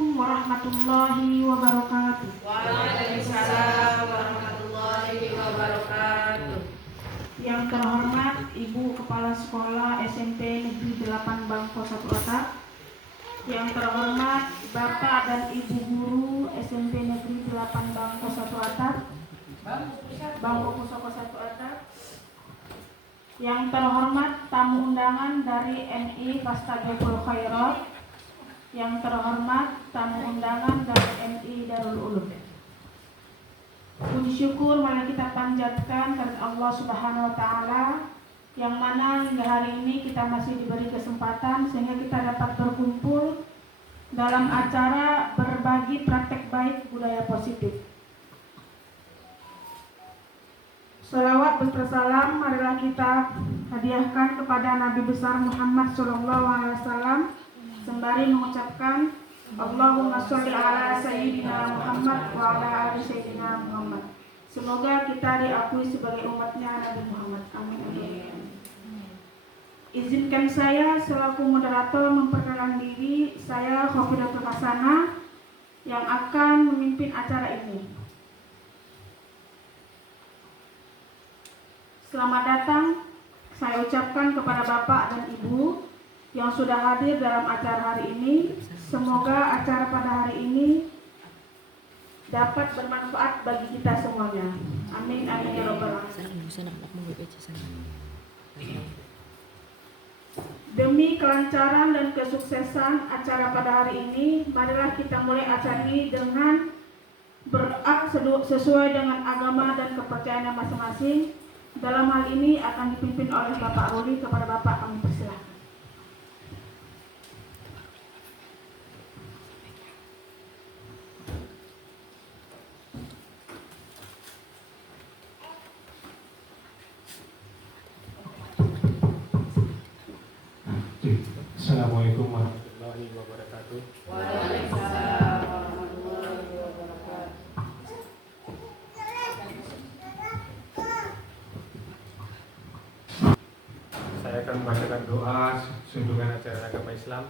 Warahmatullahi wabarakatuh. Waalaikumsalam warahmatullahi wabarakatuh. Yang terhormat Ibu Kepala Sekolah SMP Negeri 8 Bangko 1 Atap. Yang terhormat Bapak dan Ibu Guru SMP Negeri 8 Bangko 1 Atap. Bangko Pusoko 1 Atap. Yang terhormat tamu undangan dari NI Fastabiqul Khairat. Yang terhormat tamu undangan dari NI Darul Ulum. Puji syukur mari kita panjatkan kepada Allah Subhanahu wa taala yang mana hingga hari ini kita masih diberi kesempatan sehingga kita dapat berkumpul dalam acara berbagi praktek baik budaya positif. Salawat beserta salam marilah kita hadiahkan kepada Nabi besar Muhammad SAW sembari mengucapkan Allahumma sholli ala sayyidina Muhammad wa ala ali sayyidina Muhammad. Semoga kita diakui sebagai umatnya Nabi Muhammad. Amin. Izinkan saya selaku moderator memperkenalkan diri. Saya Khofidatul Hasanah yang akan memimpin acara ini. Selamat datang saya ucapkan kepada Bapak dan Ibu yang sudah hadir dalam acara hari ini. Semoga acara pada hari ini dapat bermanfaat bagi kita semuanya. Amin amin ya rabbal alamin. Demi kelancaran dan kesuksesan acara pada hari ini, marilah kita mulai acara ini dengan berakhlak sesuai dengan agama dan kepercayaan masing-masing. Dalam hal ini akan dipimpin oleh Bapak Ruli. Kepada Bapak kami persilahkan. Assalamualaikum warahmatullahi wabarakatuh. Waalaikumsalam warahmatullahi wabarakatuh. Saya akan membacakan doa sundungan ajaran agama Islam.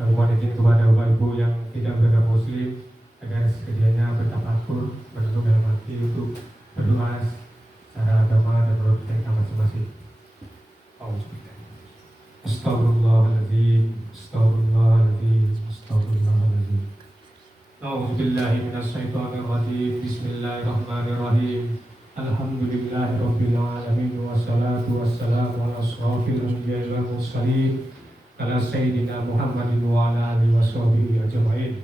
Kami mohon izin kepada Bapak Ibu yang tidak beragama Muslim agar sekaliannya bertafakur, merenung dalam hati untuk berdoa secara agama dan menurut mereka masing-masing. Astagfirullahaladzim, astagfirullahaladzim, astagfirullahaladzim. A'udzubillahi minasyaitonirrajim. Bismillahirrahmanirrahim. Alhamdulillahirabbil alamin wassalatu wassalamu ala asyrafil anbiya'i wal mursalin ala sayyidina Muhammadin wa ala alihi washabihi ajmain.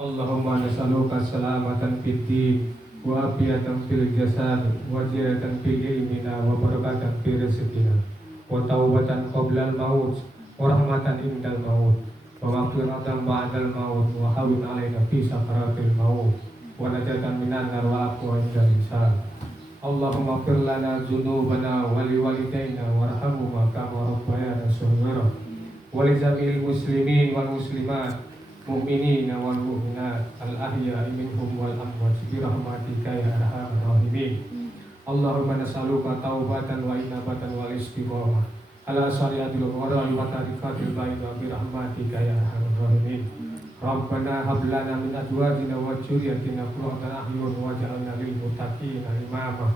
Allahumma nas'aluka salamatan fid din wa afiyatan fil jasad wa jiratan fil ilmina wa barakatan fil rizqina wa taubatan qoblal maut wa rahmatan indal maut wa maghfiratan ba'dal maut wa hawin alaina fi sakaratil maut wa najatan minan nar wa aqwa indal hisab. Allahumma fir lana dzunubana wa liwalidayna warhamhuma kama rabbayana shaghira wa li jami'il muslimin wal muslimat mu'minina wal mu'minat al ahya'i minhum wal amwat bi rahmatika ya arhamar rahimin. Allahumma nas'aluka taubatan wa inabatan wal istiqamah ala syariatil qur'an wa tariqatil bain wa bi rahmatika ya arhamar rahimin. Rabbana hab lana min azwajina wa dhurriyyatina qurrata a'yun waj'alna lil muttaqina imama.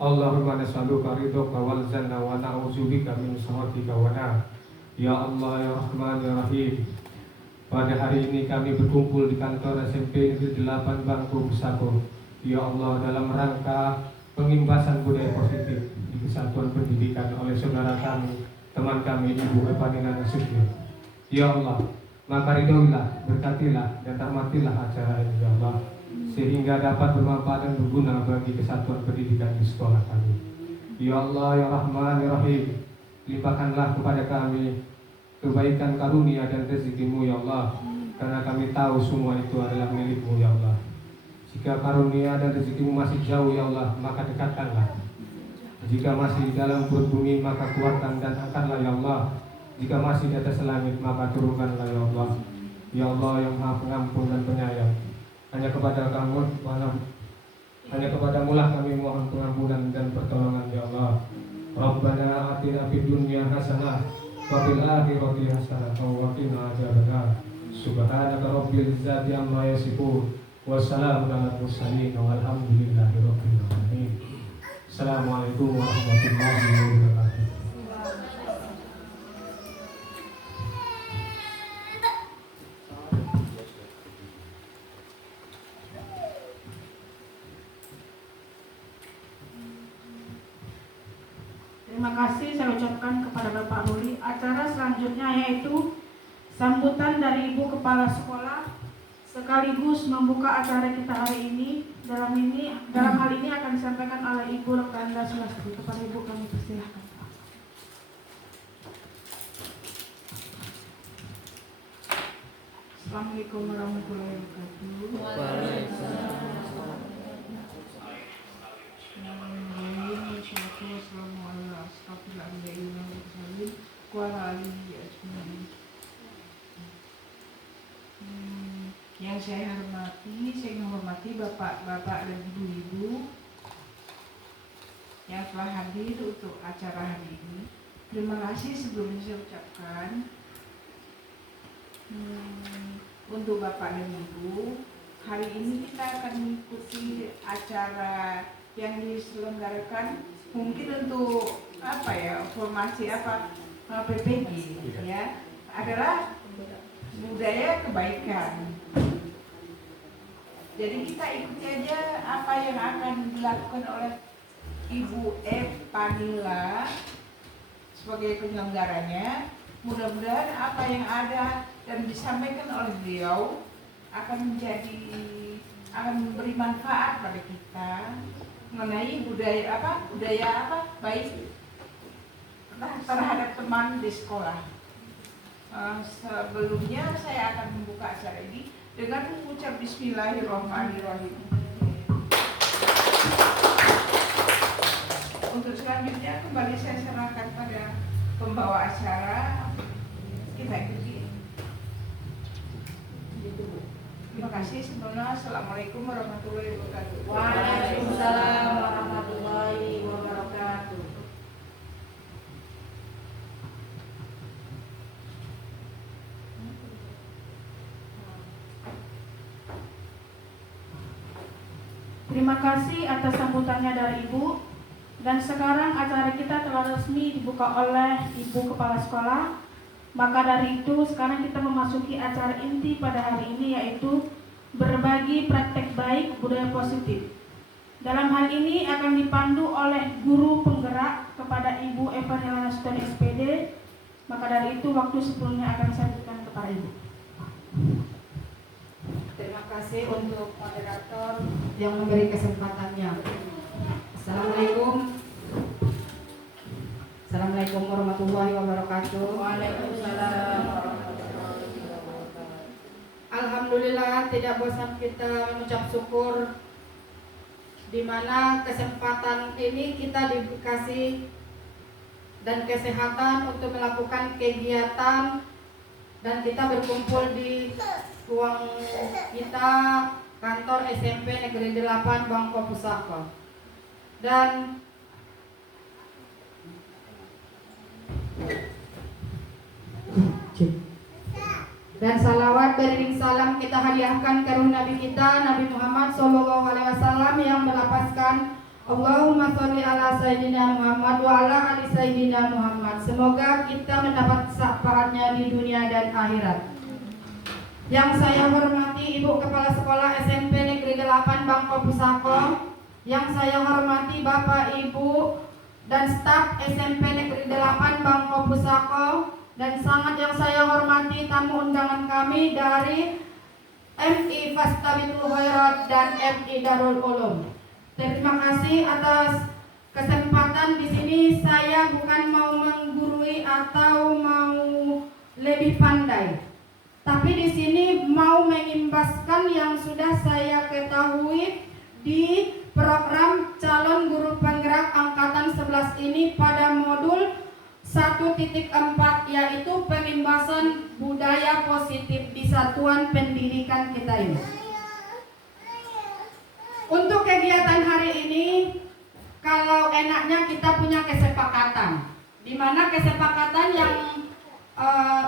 Allahumma nas'aluka ridhaka wal janna wa na'udzubika min sakhatika wa nar. Ya Allah ya Rahman ya Rahim. Pada hari ini kami berkumpul di kantor SMP Negeri 8 Bangko Pusako. Ya Allah, dalam rangka pengimbasan budaya positif di kesatuan pendidikan oleh saudara kami, teman kami Ibu Evanina Nasution. Ya Allah, maka ridhoilah, berkatilah dan rahmatilah acara ini ya Allah, sehingga dapat bermanfaat dan berguna bagi kesatuan pendidikan di sekolah kami. Ya Allah ya Rahman ya Rahim, limpahkanlah kepada kami kebaikan karunia dan rezeki-Mu ya Allah, karena kami tahu semua itu adalah milik-Mu ya Allah. Jika karunia dan rezeki-Mu masih jauh ya Allah, maka dekatkanlah. Jika masih di dalam perut bumi, maka kuatkan dan angkatlah ya Allah. Jika masih di atas langit, maka turunkanlah ya Allah. Ya Allah yang Maha Pengampun dan Penyayang, hanya kepadamu lah kami mohon pengampunan dan pertolongan ya Allah. Rabbana atina fid dunya hasanah wa fil akhirati hasanatan wa qina adzabannar. Subhanaka rabbil izzati amma yasifun wa salamun alal mursalin walhamdulillahi rabbil alamin. Assalamualaikum warahmatullahi wabarakatuh. Terima kasih saya ucapkan kepada Bapak Ruli. Acara selanjutnya yaitu sambutan dari Ibu Kepala Sekolah sekaligus membuka acara kita hari ini. Dalam hal ini akan disampaikan oleh Ibu Roktanda Sulastri. Kepada Ibu kami persilahkan. Assalamualaikum warahmatullahi wabarakatuh. Yang saya menghormati bapak-bapak dan ibu-ibu yang telah hadir untuk acara hari ini. Terima kasih sebelumnya saya ucapkan untuk bapak dan ibu. Hari ini kita akan mengikuti acara yang diselenggarakan mungkin untuk formasi PPG ya, adalah budaya kebaikan. Jadi kita ikuti aja apa yang akan dilakukan oleh Ibu Panila sebagai penyelenggaranya. Mudah-mudahan apa yang ada dan disampaikan oleh beliau akan memberi manfaat pada kita mengenai budaya baik terhadap teman di sekolah. Sebelumnya saya akan membuka acara ini dengan mengucap Bismillahirrahmanirrahim. Untuk selanjutnya kembali saya serahkan pada pembawa acara. Kita ikuti. Terima kasih sebelumnya. Assalamualaikum warahmatullahi wabarakatuh. Waalaikumsalam warahmatullahi wabarakatuh. Terima kasih atas sambutannya dari Ibu. Dan sekarang acara kita telah resmi dibuka oleh Ibu Kepala Sekolah. Maka dari itu sekarang kita memasuki acara inti pada hari ini, yaitu berbagi praktek baik budaya positif. Dalam hal ini akan dipandu oleh guru penggerak kepada Ibu Evanila Nasution SPD. Maka dari itu waktu sebelumnya akan saya berikan kepada Ibu. Terima kasih untuk moderator yang memberi kesempatannya. Assalamualaikum warahmatullahi wabarakatuh. Waalaikumsalam. Alhamdulillah, tidak bosan kita mengucap syukur di mana kesempatan ini kita dikasih dan kesehatan untuk melakukan kegiatan dan kita berkumpul di ruang kita kantor SMP Negeri 8 Bangko Pusaka. Dan salawat beriring salam kita hadiahkan ke ruh Nabi kita Nabi Muhammad SAW yang melapaskan Allahumma sholli ala Sayyidina Muhammad wa ala ali Sayyidina Muhammad. Semoga kita mendapat syafaatnya di dunia dan akhirat. Yang saya hormati Ibu Kepala Sekolah SMP Negeri 8 Bangko Pusaka, yang saya hormati Bapak Ibu dan staf SMP Negeri 8 Bangko Pusaka, dan sangat yang saya hormati tamu undangan kami dari MI Fastabiqul Khairat dan MI Darul Ulum. Terima kasih atas kesempatan di sini. Saya bukan mau menggurui atau mau lebih pandai, tapi di sini mau mengimbaskan yang sudah saya ketahui di program calon guru penggerak angkatan 11 ini pada modul 1.4, yaitu pengimbasan budaya positif di satuan pendidikan kita ini. Untuk kegiatan hari ini, kalau enaknya kita punya kesepakatan, di mana kesepakatan yang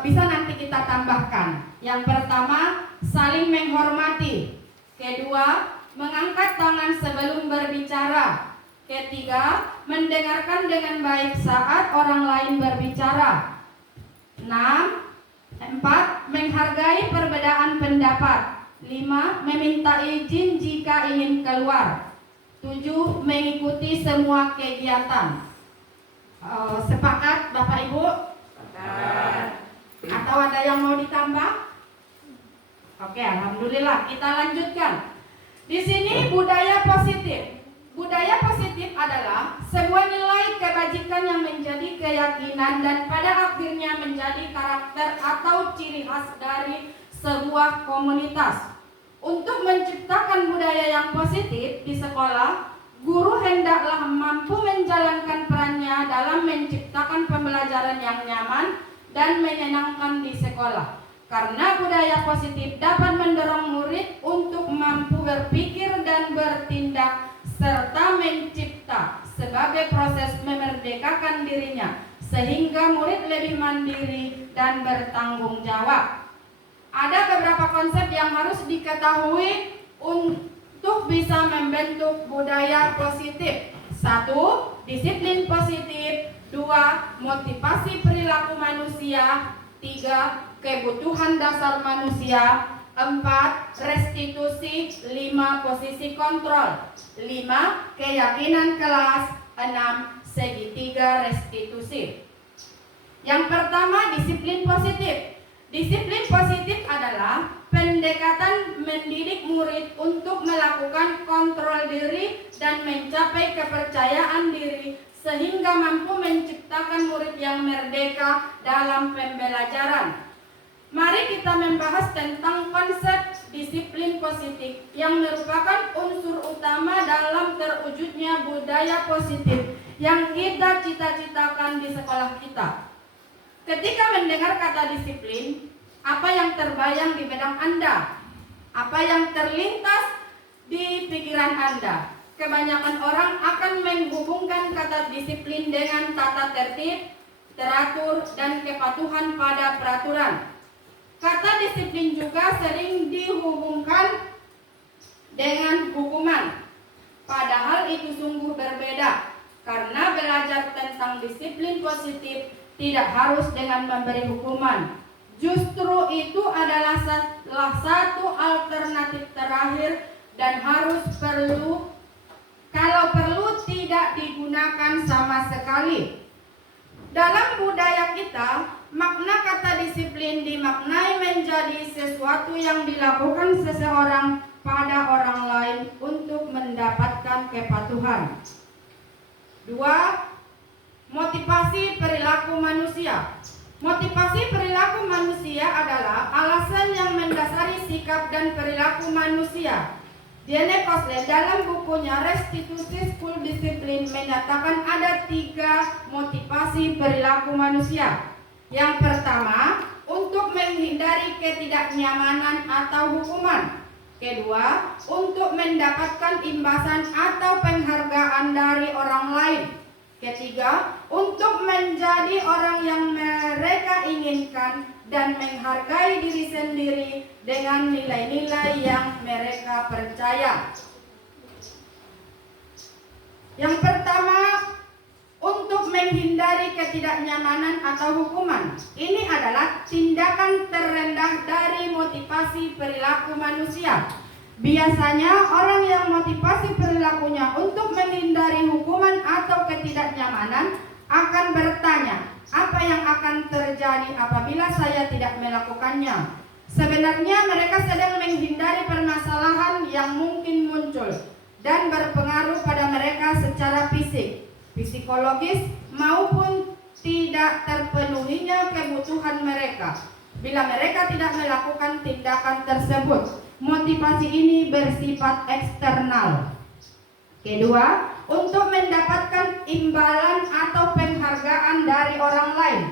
bisa nanti kita tambahkan. Yang pertama, saling menghormati. Kedua, mengangkat tangan sebelum berbicara. Ketiga, mendengarkan dengan baik saat orang lain berbicara. 4. Menghargai perbedaan pendapat. 5. Meminta izin jika ingin keluar. 7. Mengikuti semua kegiatan. Sepakat Bapak Ibu? Atau ada yang mau ditambah? Oke, alhamdulillah. Kita lanjutkan. Di sini budaya positif. Budaya positif adalah sebuah nilai kebajikan yang menjadi keyakinan dan pada akhirnya menjadi karakter atau ciri khas dari sebuah komunitas. Untuk menciptakan budaya yang positif di sekolah, guru hendaklah mampu menjalankan perannya dalam menciptakan pembelajaran yang nyaman dan menyenangkan di sekolah. Karena budaya positif dapat mendorong murid untuk mampu berpikir dan bertindak serta mencipta sebagai proses memerdekakan dirinya sehingga murid lebih mandiri dan bertanggung jawab. Ada beberapa konsep yang harus diketahui untuk bisa membentuk budaya positif. 1. Disiplin positif. 2. Motivasi perilaku manusia. 3. Kebutuhan dasar manusia. 4. Restitusi. 5. Posisi kontrol. 5. Keyakinan kelas. 6. Segitiga restitusi. Yang pertama, disiplin positif. Disiplin positif adalah pendekatan mendidik murid untuk melakukan kontrol diri dan mencapai kepercayaan diri sehingga mampu menciptakan murid yang merdeka dalam pembelajaran. Mari kita membahas tentang konsep disiplin positif yang merupakan unsur utama dalam terwujudnya budaya positif yang kita cita-citakan di sekolah kita. Ketika mendengar kata disiplin, apa yang terbayang di benak Anda? Apa yang terlintas di pikiran Anda? Kebanyakan orang akan menghubungkan kata disiplin dengan tata tertib, teratur, dan kepatuhan pada peraturan. Kata disiplin juga sering dihubungkan dengan hukuman. Padahal itu sungguh berbeda, karena belajar tentang disiplin positif tidak harus dengan memberi hukuman. Justru itu adalah salah satu alternatif terakhir dan kalau perlu tidak digunakan sama sekali. Dalam budaya kita, makna kata disiplin dimaknai menjadi sesuatu yang dilakukan seseorang pada orang lain untuk mendapatkan kepatuhan. 2. Motivasi perilaku manusia. Motivasi perilaku manusia adalah alasan yang mendasari sikap dan perilaku manusia. Jane Kosler dalam bukunya Restitusi School Discipline menyatakan ada 3 motivasi perilaku manusia. Yang pertama, untuk menghindari ketidaknyamanan atau hukuman. Kedua, untuk mendapatkan imbasan atau penghargaan dari orang lain. Ketiga, untuk menjadi orang yang mereka inginkan dan menghargai diri sendiri dengan nilai-nilai yang mereka percaya. Yang pertama, untuk menghindari ketidaknyamanan atau hukuman. Ini adalah tindakan terendah dari motivasi perilaku manusia. Biasanya orang yang motivasi perilakunya untuk menghindari hukuman atau ketidaknyamanan akan bertanya, apa yang akan terjadi apabila saya tidak melakukannya? Sebenarnya mereka sedang menghindari permasalahan yang mungkin muncul dan berpengaruh pada mereka secara fisik, psikologis maupun tidak terpenuhinya kebutuhan mereka. Bila mereka tidak melakukan tindakan tersebut, motivasi ini bersifat eksternal. Kedua, untuk mendapatkan imbalan atau penghargaan dari orang lain.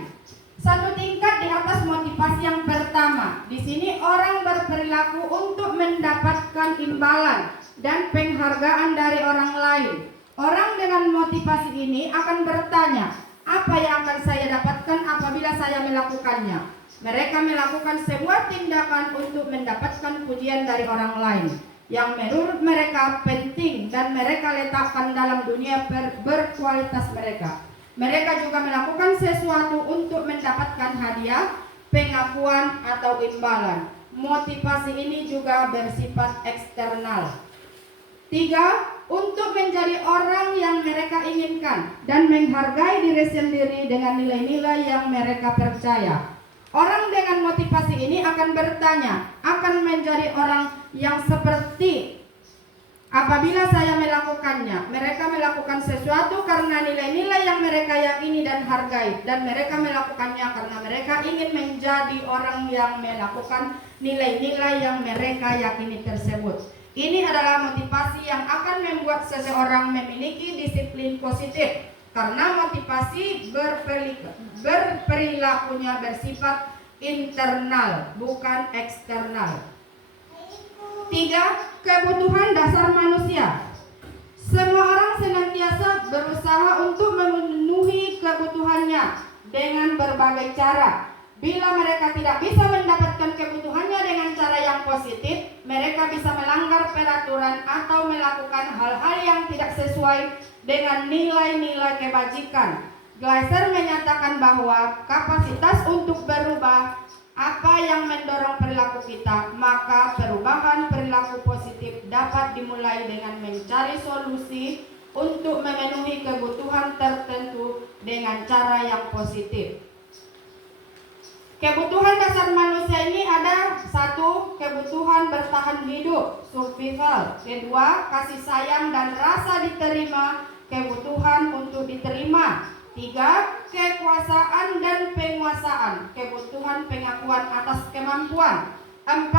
Satu tingkat di atas motivasi yang pertama. Di sini orang berperilaku untuk mendapatkan imbalan dan penghargaan dari orang lain. Orang dengan motivasi ini akan bertanya, Apa yang akan saya dapatkan apabila saya melakukannya? Mereka melakukan sebuah tindakan untuk mendapatkan pujian dari orang lain yang menurut mereka penting dan mereka letakkan dalam dunia berkualitas mereka. Mereka juga melakukan sesuatu untuk mendapatkan hadiah, pengakuan, atau imbalan. Motivasi ini juga bersifat eksternal. 3. Untuk menjadi orang yang mereka inginkan dan menghargai diri sendiri dengan nilai-nilai yang mereka percaya. Orang dengan motivasi ini akan bertanya, akan menjadi orang yang seperti apabila saya melakukannya. Mereka melakukan sesuatu karena nilai-nilai yang mereka yakini dan hargai, dan mereka melakukannya karena mereka ingin menjadi orang yang melakukan nilai-nilai yang mereka yakini tersebut. Ini adalah motivasi yang akan membuat seseorang memiliki disiplin positif, karena motivasi berperilakunya bersifat internal, bukan eksternal. 3. Kebutuhan dasar manusia. Semua orang senantiasa berusaha untuk memenuhi kebutuhannya dengan berbagai cara. Bila mereka tidak bisa mendapatkan kebutuhannya dengan cara yang positif, mereka bisa melanggar peraturan atau melakukan hal-hal yang tidak sesuai dengan nilai-nilai kebajikan. Gleiser menyatakan bahwa kapasitas untuk berubah apa yang mendorong perilaku kita, maka perubahan perilaku positif dapat dimulai dengan mencari solusi untuk memenuhi kebutuhan tertentu dengan cara yang positif. Kebutuhan dasar manusia ini ada: 1. Kebutuhan bertahan hidup, survival. 2. Kasih sayang dan rasa diterima, kebutuhan untuk diterima. 3. Kekuasaan dan penguasaan, kebutuhan pengakuan atas kemampuan. 4.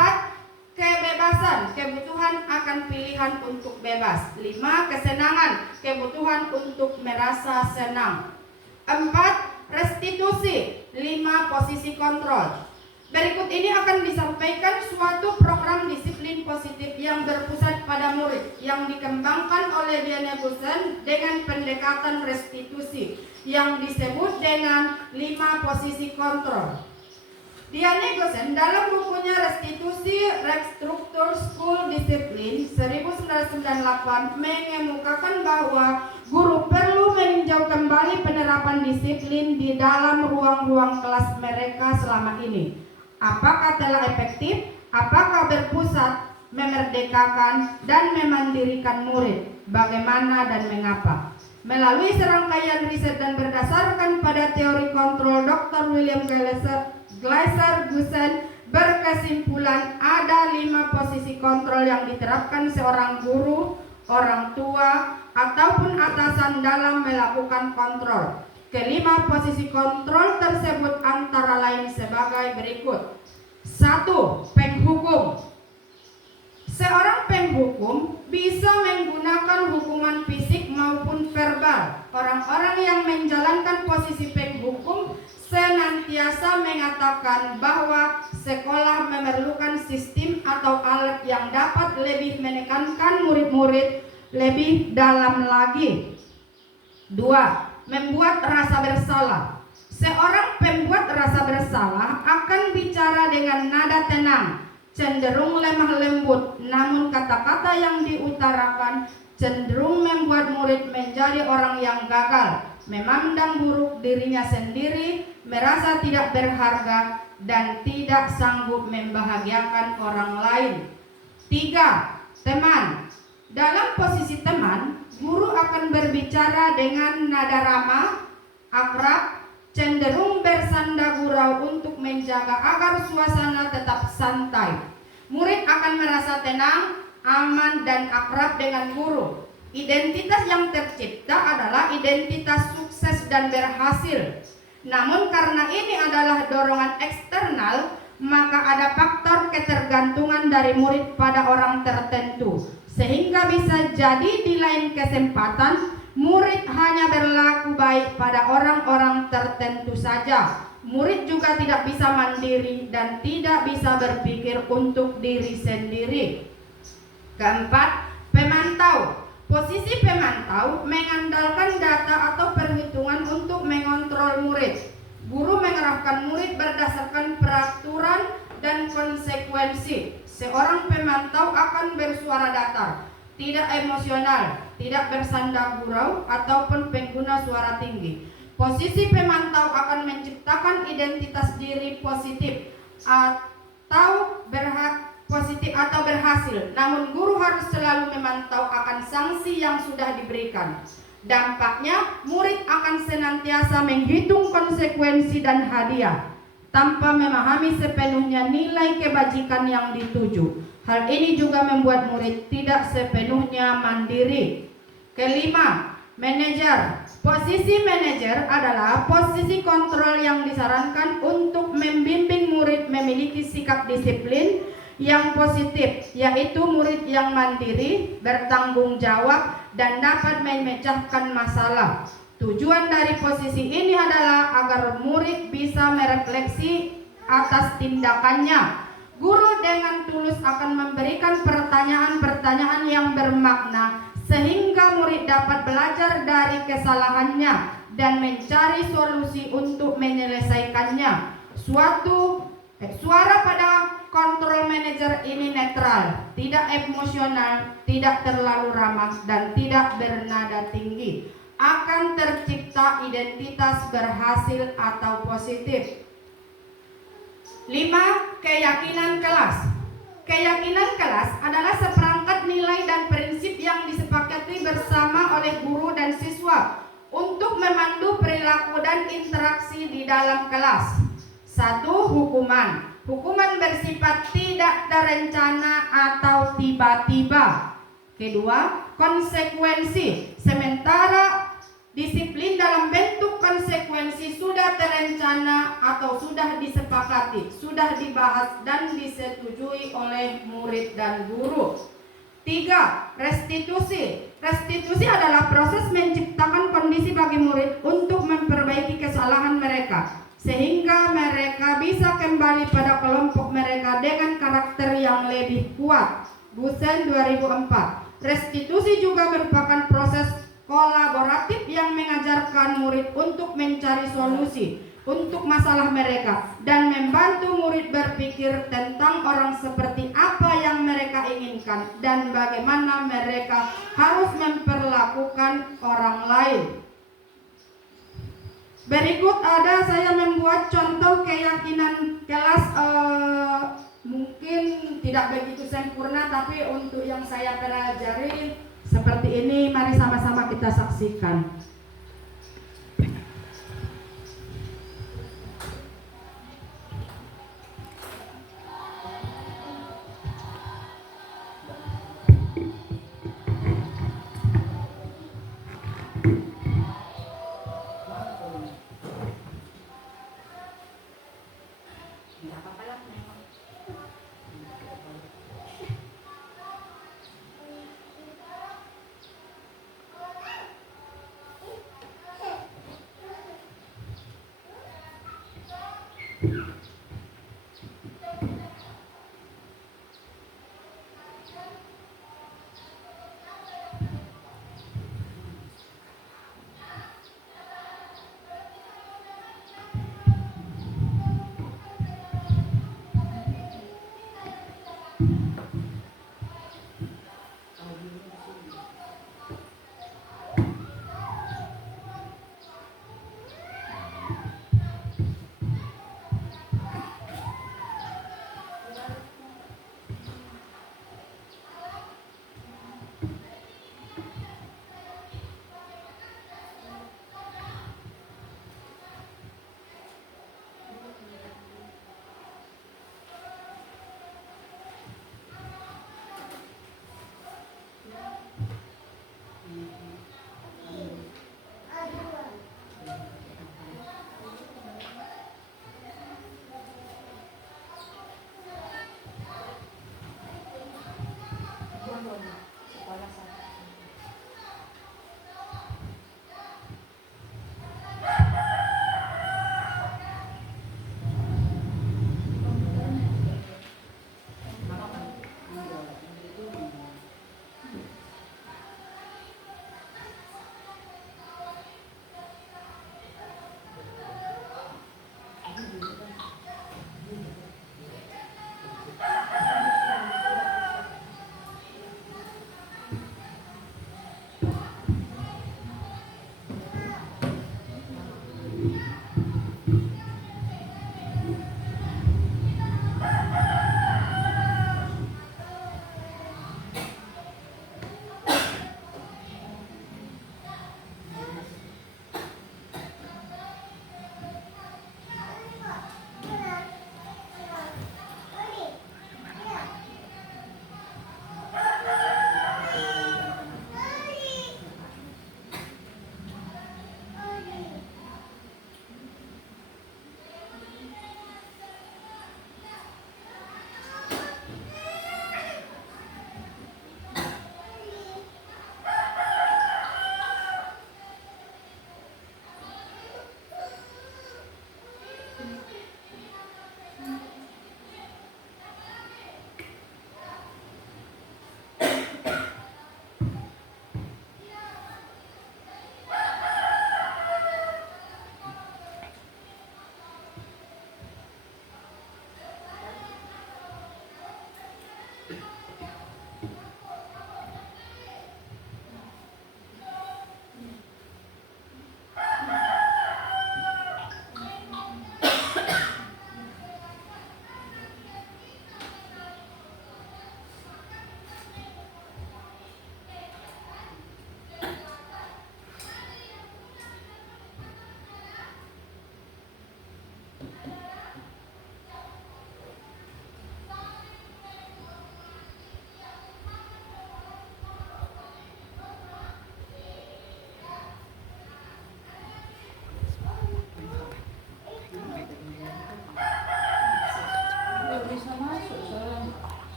Kebebasan, kebutuhan akan pilihan untuk bebas. 5. Kesenangan, kebutuhan untuk merasa senang. 4. Restitusi. 5. Posisi kontrol. Berikut ini akan disampaikan suatu program disiplin positif yang berpusat pada murid yang dikembangkan oleh Diane Gusen dengan pendekatan restitusi yang disebut dengan 5 posisi kontrol. Diane Gusen dalam bukunya Restitusi Restruktur School Discipline 1998 mengemukakan bahwa guru perlu meninjau kembali penerapan disiplin di dalam ruang-ruang kelas mereka selama ini. Apakah telah efektif? Apakah berpusat, memerdekakan, dan memandirikan murid? Bagaimana dan mengapa? Melalui serangkaian riset dan berdasarkan pada teori kontrol, Dr. William Gleiser Gusen berkesimpulan ada 5 posisi kontrol yang diterapkan seorang guru, orang tua, ataupun atasan dalam melakukan kontrol. Kelima posisi kontrol tersebut antara lain sebagai berikut. 1. Penghukum. Seorang penghukum bisa menggunakan hukuman fisik maupun verbal. Orang-orang yang menjalankan posisi penghukum senantiasa mengatakan bahwa sekolah memerlukan sistem atau alat yang dapat lebih menekankan murid-murid lebih dalam lagi. 2. Membuat rasa bersalah. Seorang pembuat rasa bersalah akan bicara dengan nada tenang, cenderung lemah lembut, namun kata-kata yang diutarakan cenderung membuat murid menjadi orang yang gagal, memandang buruk dirinya sendiri, merasa tidak berharga, dan tidak sanggup membahagiakan orang lain. 3. Teman. Dalam posisi teman, guru akan berbicara dengan nada ramah, akrab, cenderung bersanda gurau untuk menjaga agar suasana tetap santai. Murid akan merasa tenang, aman, dan akrab dengan guru. Identitas yang tercipta adalah identitas sukses dan berhasil. Namun karena ini adalah dorongan eksternal, maka ada faktor ketergantungan dari murid pada orang tertentu, sehingga bisa jadi di lain kesempatan murid hanya berlaku baik pada orang-orang tertentu saja. Murid juga tidak bisa mandiri dan tidak bisa berpikir untuk diri sendiri. 4. Pemantau. Posisi pemantau mengandalkan data atau perhitungan untuk mengontrol murid. Guru mengarahkan murid berdasarkan peraturan dan konsekuensi. Seorang pemantau akan bersuara datar, tidak emosional, tidak bersanda gurau ataupun pengguna suara tinggi. Posisi pemantau akan menciptakan identitas diri positif atau berhasil. Namun guru harus selalu memantau akan sanksi yang sudah diberikan. Dampaknya, murid akan senantiasa menghitung konsekuensi dan hadiah tanpa memahami sepenuhnya nilai kebajikan yang dituju. Hal ini juga membuat murid tidak sepenuhnya mandiri. Kelima, manajer. Posisi manajer adalah posisi kontrol yang disarankan untuk membimbing murid memiliki sikap disiplin yang positif, yaitu murid yang mandiri, bertanggung jawab, dan dapat memecahkan masalah. Tujuan dari posisi ini adalah agar murid bisa merefleksi atas tindakannya. Guru dengan tulus akan memberikan pertanyaan-pertanyaan yang bermakna sehingga murid dapat belajar dari kesalahannya dan mencari solusi untuk menyelesaikannya. Suara pada kontrol manajer ini netral, tidak emosional, tidak terlalu ramah, dan tidak bernada tinggi. Akan tercipta identitas berhasil atau positif. 5. Keyakinan kelas. Keyakinan kelas adalah seperangkat nilai dan prinsip yang disepakati bersama oleh guru dan siswa untuk memandu perilaku dan interaksi di dalam kelas. 1. Hukuman. Hukuman bersifat tidak terencana atau tiba-tiba. Kedua, konsekuensi. Sementara disiplin dalam bentuk konsekuensi sudah terencana atau sudah disepakati, sudah dibahas dan disetujui oleh murid dan guru. 3. Restitusi. Restitusi adalah proses menciptakan kondisi bagi murid untuk memperbaiki kesalahan mereka, sehingga mereka bisa kembali pada kelompok mereka dengan karakter yang lebih kuat. Gusen 2004. Restitusi juga merupakan proses kolaboratif yang mengajarkan murid untuk mencari solusi untuk masalah mereka dan membantu murid berpikir tentang orang seperti apa yang mereka inginkan dan bagaimana mereka harus memperlakukan orang lain. Berikut saya membuat contoh keyakinan kelas, mungkin tidak begitu sempurna, tapi untuk yang saya pelajari seperti ini, mari sama-sama kita saksikan.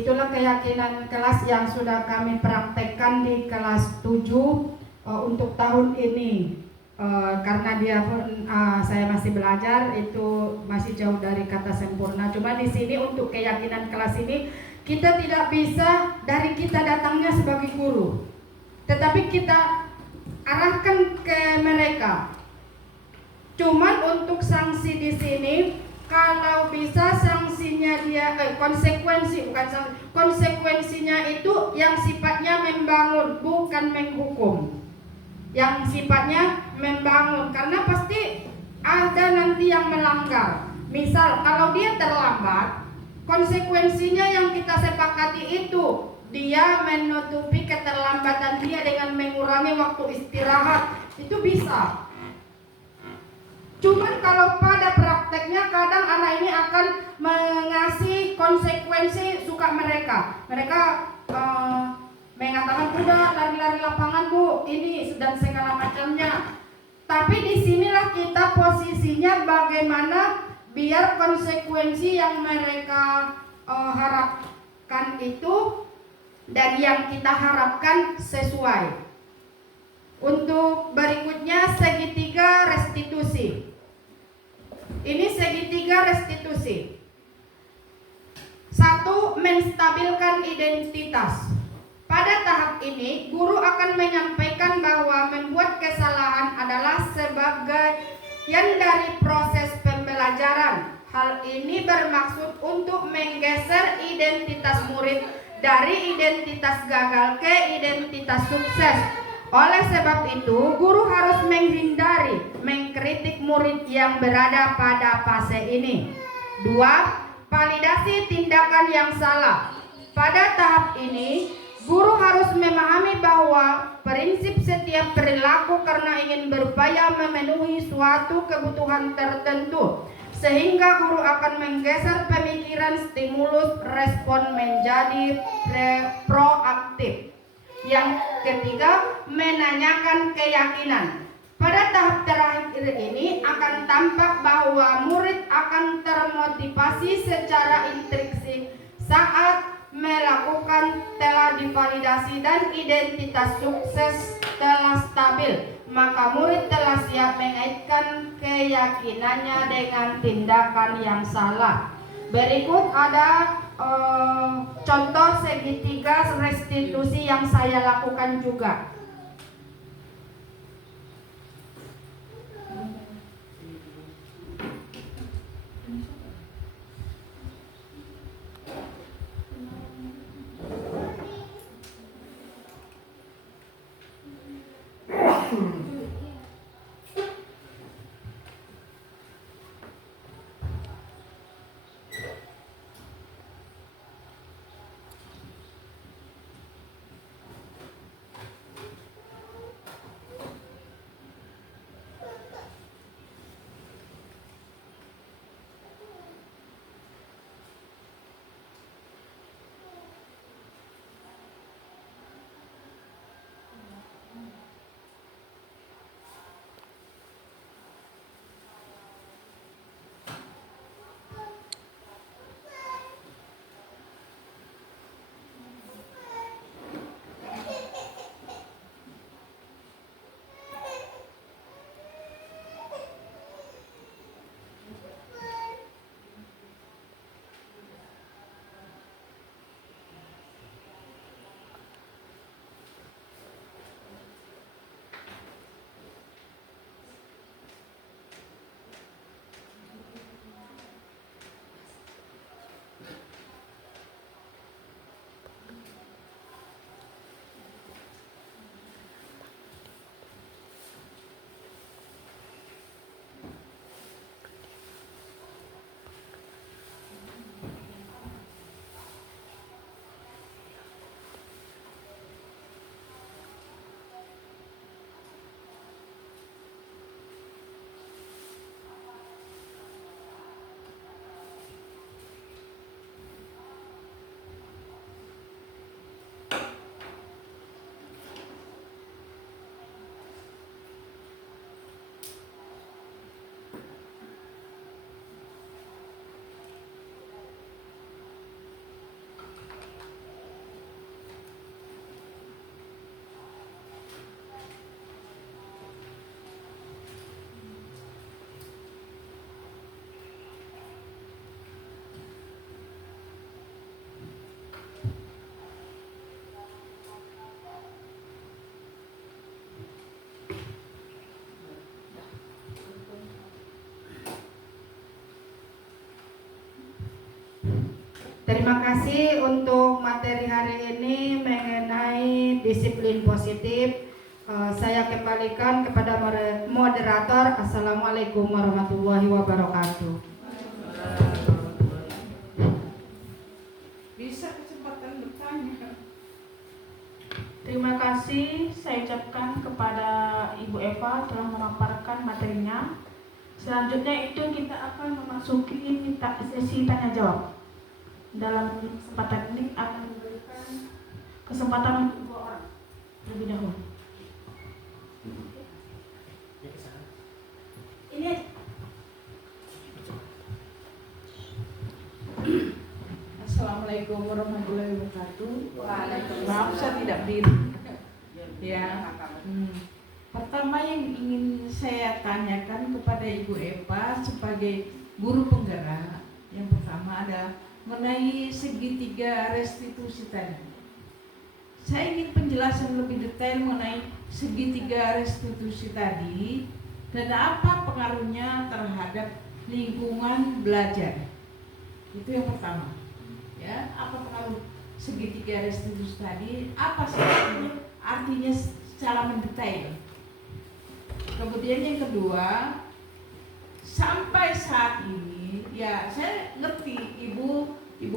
Itulah keyakinan kelas yang sudah kami praktekkan di kelas 7 untuk tahun ini. Karena dia pun saya masih belajar, itu masih jauh dari kata sempurna. Cuma di sini untuk keyakinan kelas ini kita tidak bisa dari kita datangnya sebagai guru, tetapi kita arahkan ke mereka. Cuman untuk sanksi di sini, kalau bisa sanksinya dia konsekuensinya itu yang sifatnya membangun, bukan menghukum. Yang sifatnya membangun, karena pasti ada nanti yang melanggar. Misal kalau dia terlambat, konsekuensinya yang kita sepakati itu dia menutupi keterlambatan dia dengan mengurangi waktu istirahat, itu bisa. Cuman kalau pada prakteknya kadang anak ini akan mengasih konsekuensi suka mereka. Mereka mengatakan udah lari-lari lapangan bu, ini dan segala macamnya. Tapi disinilah kita posisinya bagaimana biar konsekuensi yang mereka harapkan itu dan yang kita harapkan sesuai. Untuk berikutnya segitiga restitusi. Ini segitiga restitusi. 1. Menstabilkan identitas. Pada tahap ini, guru akan menyampaikan bahwa membuat kesalahan adalah sebagian dari proses pembelajaran. Hal ini bermaksud untuk menggeser identitas murid dari identitas gagal ke identitas sukses. Oleh sebab itu, guru harus menghindari mengkritik murid yang berada pada fase ini. 2. Validasi tindakan yang salah. Pada tahap ini, guru harus memahami bahwa prinsip setiap perilaku karena ingin berupaya memenuhi suatu kebutuhan tertentu, sehingga guru akan menggeser pemikiran stimulus respon menjadi proaktif. Yang ketiga, menanyakan keyakinan. Pada tahap terakhir ini akan tampak bahwa murid akan termotivasi secara intrinsik saat melakukan telah divalidasi dan identitas sukses telah stabil, maka murid telah siap mengaitkan keyakinannya dengan tindakan yang salah. Berikut ada contoh segitiga restitusi yang saya lakukan juga. Terima kasih untuk materi hari ini mengenai disiplin positif. Saya kembalikan kepada moderator. Assalamualaikum warahmatullahi wabarakatuh. Bisa kesempatan bertanya. Terima kasih saya ucapkan kepada Ibu Eva telah memaparkan materinya. Selanjutnya itu kita akan memasuki sesi tanya jawab. Dalam kesempatan ini akan memberikan kesempatan untuk 2 orang lebih dahulu. Ini Assalamualaikum warahmatullahi wabarakatuh. Maaf saya tidak berdiri. Ya. Pertama yang ingin saya tanyakan kepada Ibu Eva sebagai guru penggerak, yang pertama ada mengenai segitiga restitusi tadi. Saya ingin penjelasan lebih detail mengenai segitiga restitusi tadi dan apa pengaruhnya terhadap lingkungan belajar. Itu yang pertama. Ya, apa pengaruh segitiga restitusi tadi? Apa sih artinya secara mendetail? Kemudian yang kedua, sampai saat ini, ya saya ngerti ibu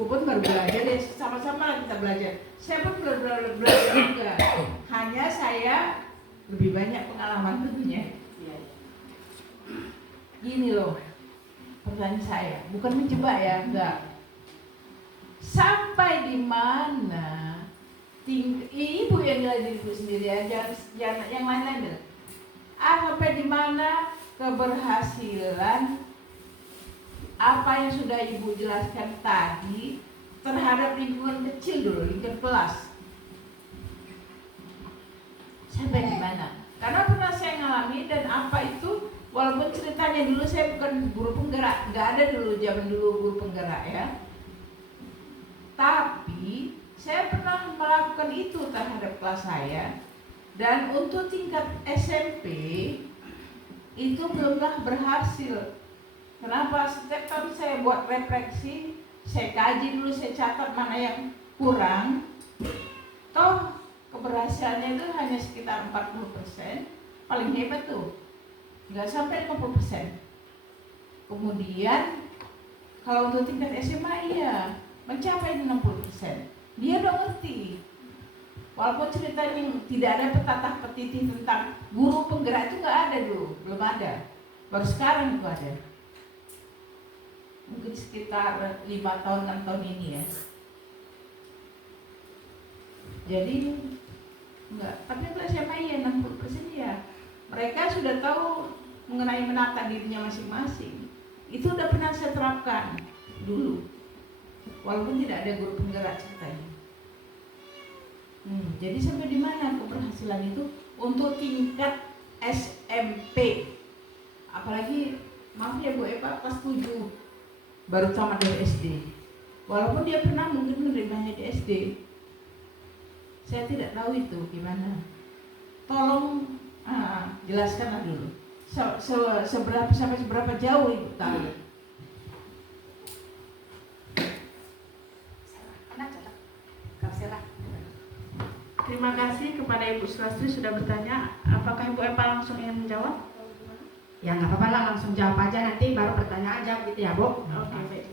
pun baru belajar, ya sama-sama kita belajar. Saya pun belajar juga. Hanya saya lebih banyak pengalaman tentunya. Gini loh, pertanyaan saya, bukan menjebak ya, enggak. Sampai di mana ibu yang nilai diri ibu sendiri ya, jangan yang lain-lain. Sampai di mana keberhasilan apa yang sudah ibu jelaskan tadi terhadap lingkungan kecil dulu, lingkungan kelas. Sampai di mana? Karena pernah saya ngalami dan apa itu, walaupun ceritanya dulu saya bukan guru penggerak, nggak ada dulu zaman dulu guru penggerak ya. Tapi saya pernah melakukan itu terhadap kelas saya. Dan untuk tingkat SMP itu belumlah berhasil. Kenapa? Setiap kali saya buat refleksi, saya kaji dulu, saya catat mana yang kurang. Toh keberhasilannya itu hanya sekitar 40%, paling hebat tuh, nggak sampai 50%. Kemudian kalau untuk tingkat SMA iya mencapai 60%. Dia udah ngerti. Walaupun ceritanya tidak ada petatah petiti tentang guru penggerak itu nggak ada dulu, belum ada. Baru sekarang itu ada. Mungkin sekitar 5 tahun 6 tahun ini ya. Jadi enggak, tapi kalau SMA ya 60% ya. Mereka sudah tahu mengenai menata dirinya masing-masing. Itu udah pernah saya terapkan dulu. Walaupun tidak ada guru penggerak ceritanya. Jadi sampai di mana keberhasilan itu untuk tingkat SMP. Apalagi maaf ya Bu Eva, kelas 7 baru tamat dari SD. Walaupun dia pernah mungkin menerimanya di SD. Saya tidak tahu itu gimana. Tolong jelaskanlah dulu. Seberapa sampai seberapa jauh Ibu tahu? Terima kasih kepada Ibu Selastri sudah bertanya. Apakah Ibu Eva langsung ingin menjawab? Ya nggak apa-apa lah, langsung jawab aja, nanti baru pertanyaan jawab gitu ya Bu. Oke, baik.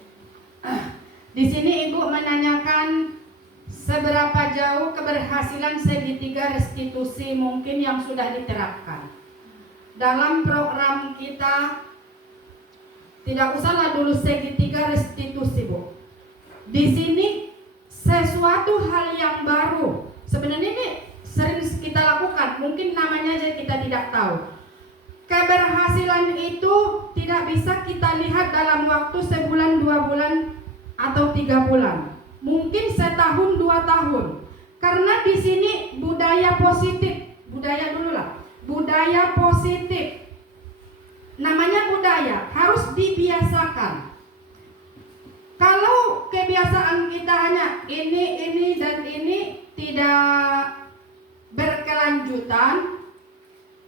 Di sini Ibu menanyakan seberapa jauh keberhasilan segitiga restitusi mungkin yang sudah diterapkan. Dalam program kita tidak usahlah dulu segitiga restitusi Bu. Di sini sesuatu hal yang baru. Sebenarnya ini sering kita lakukan, mungkin namanya aja kita tidak tahu. Keberhasilan itu tidak bisa kita lihat dalam waktu sebulan, 2 bulan, atau 3 bulan. Mungkin setahun, 2 tahun. Karena di sini budaya positif, budaya dulu lah, budaya positif. Namanya budaya, harus dibiasakan. Kalau kebiasaan kita hanya ini dan ini tidak berkelanjutan,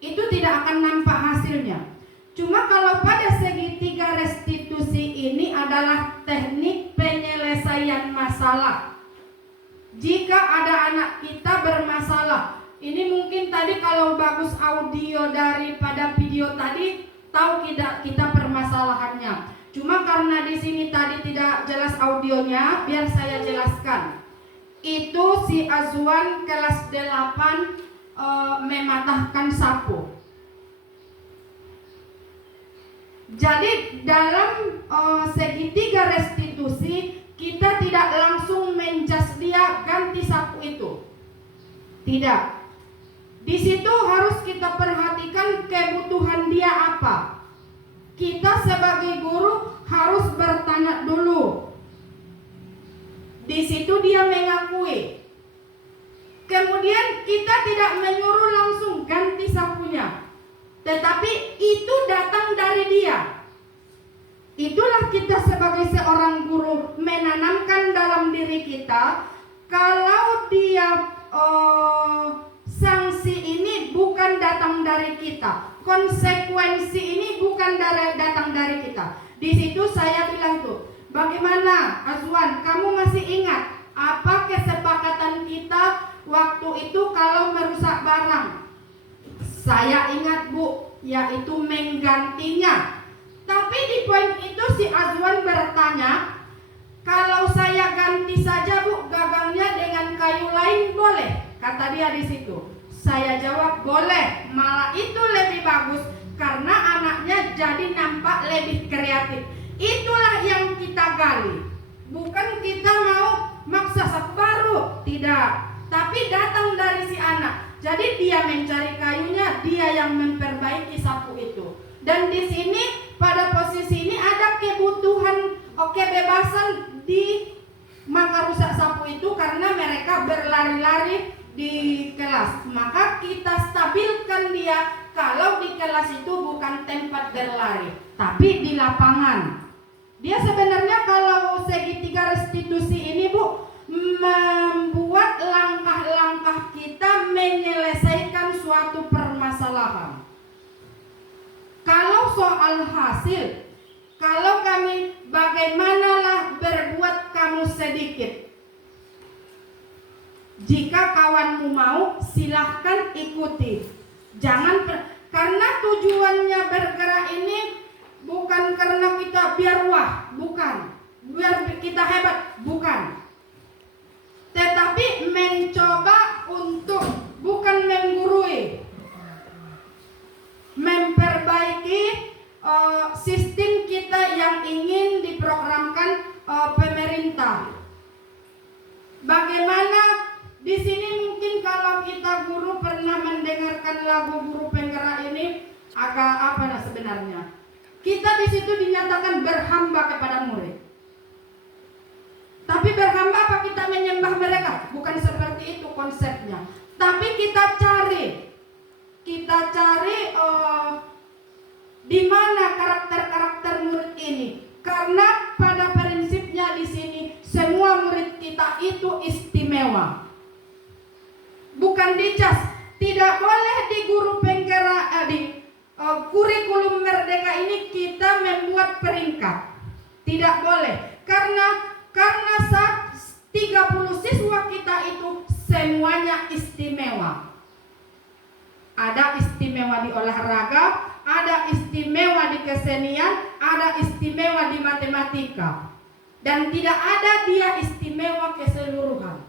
itu tidak akan nampak hasilnya. Cuma kalau pada segitiga restitusi ini adalah teknik penyelesaian penyelesaian masalah. Jika ada anak kita bermasalah, ini mungkin tadi kalau bagus audio daripada video tadi, tahu kita permasalahannya. Cuma karena di sini tadi tidak jelas audionya, biar saya jelaskan. Itu si Azwan kelas 8 mematahkan sapu. Jadi dalam segitiga restitusi kita tidak langsung menjas dia ganti sapu itu. Tidak. Di situ harus kita perhatikan kebutuhan dia apa. Kita sebagai guru harus bertanya dulu. Di situ dia mengakui. Kemudian kita tidak menyuruh langsung ganti sapunya, tetapi itu datang dari dia. Itulah kita sebagai seorang guru menanamkan dalam diri kita, kalau dia sanksi ini bukan datang dari kita, konsekuensi ini bukan datang dari kita. Di situ saya bilang tuh, bagaimana Azwan, kamu masih ingat apa kesepakatan kita waktu itu kalau merusak barang? Saya ingat Bu, yaitu menggantinya. Tapi di poin itu si Azwan bertanya, kalau saya ganti saja Bu gagangnya dengan kayu lain boleh? Kata dia di situ. Saya jawab boleh, malah itu lebih bagus karena anaknya jadi nampak lebih kreatif. Itulah yang kita gali. Bukan kita mau maksa sapu baru, tidak. Tapi datang dari si anak. Jadi dia mencari kayunya, dia yang memperbaiki sapu itu. Dan di sini pada posisi ini ada kebutuhan kebebasan di maka rusak sapu itu karena mereka berlari-lari di kelas. Maka kita stabilkan dia kalau di kelas itu bukan tempat berlari, tapi di lapangan. Dia sebenarnya kalau segitiga restitusi ini Bu membuat langkah-langkah kita menyelesaikan suatu permasalahan. Kalau soal hasil, kalau kami bagaimanalah berbuat kamu sedikit. Jika kawanmu mau, silahkan ikuti. Jangan karena tujuannya bergerak ini bukan karena kita biar wah, bukan. Biar kita hebat, bukan. Tetapi mencoba untuk bukan menggurui, memperbaiki sistem kita yang ingin diprogramkan pemerintah. Bagaimana di sini mungkin kalau kita guru pernah mendengarkan lagu Guru Penggerak ini agak apa sebenarnya? Kita di situ dinyatakan berhamba kepada murid. Tapi berhamba apa kita menyembah mereka? Bukan seperti itu konsepnya. Tapi kita cari di mana karakter-karakter murid ini. Karena pada prinsipnya di sini semua murid kita itu istimewa. Bukan dicas. Tidak boleh di Guru Penggerak kurikulum Merdeka ini kita membuat peringkat. Tidak boleh. Karena saat 30 siswa kita itu semuanya istimewa. Ada istimewa di olahraga, ada istimewa di kesenian, ada istimewa di matematika. Dan tidak ada dia istimewa keseluruhan.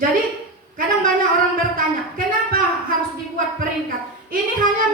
Jadi kadang banyak orang bertanya, kenapa harus dibuat peringkat? Ini hanya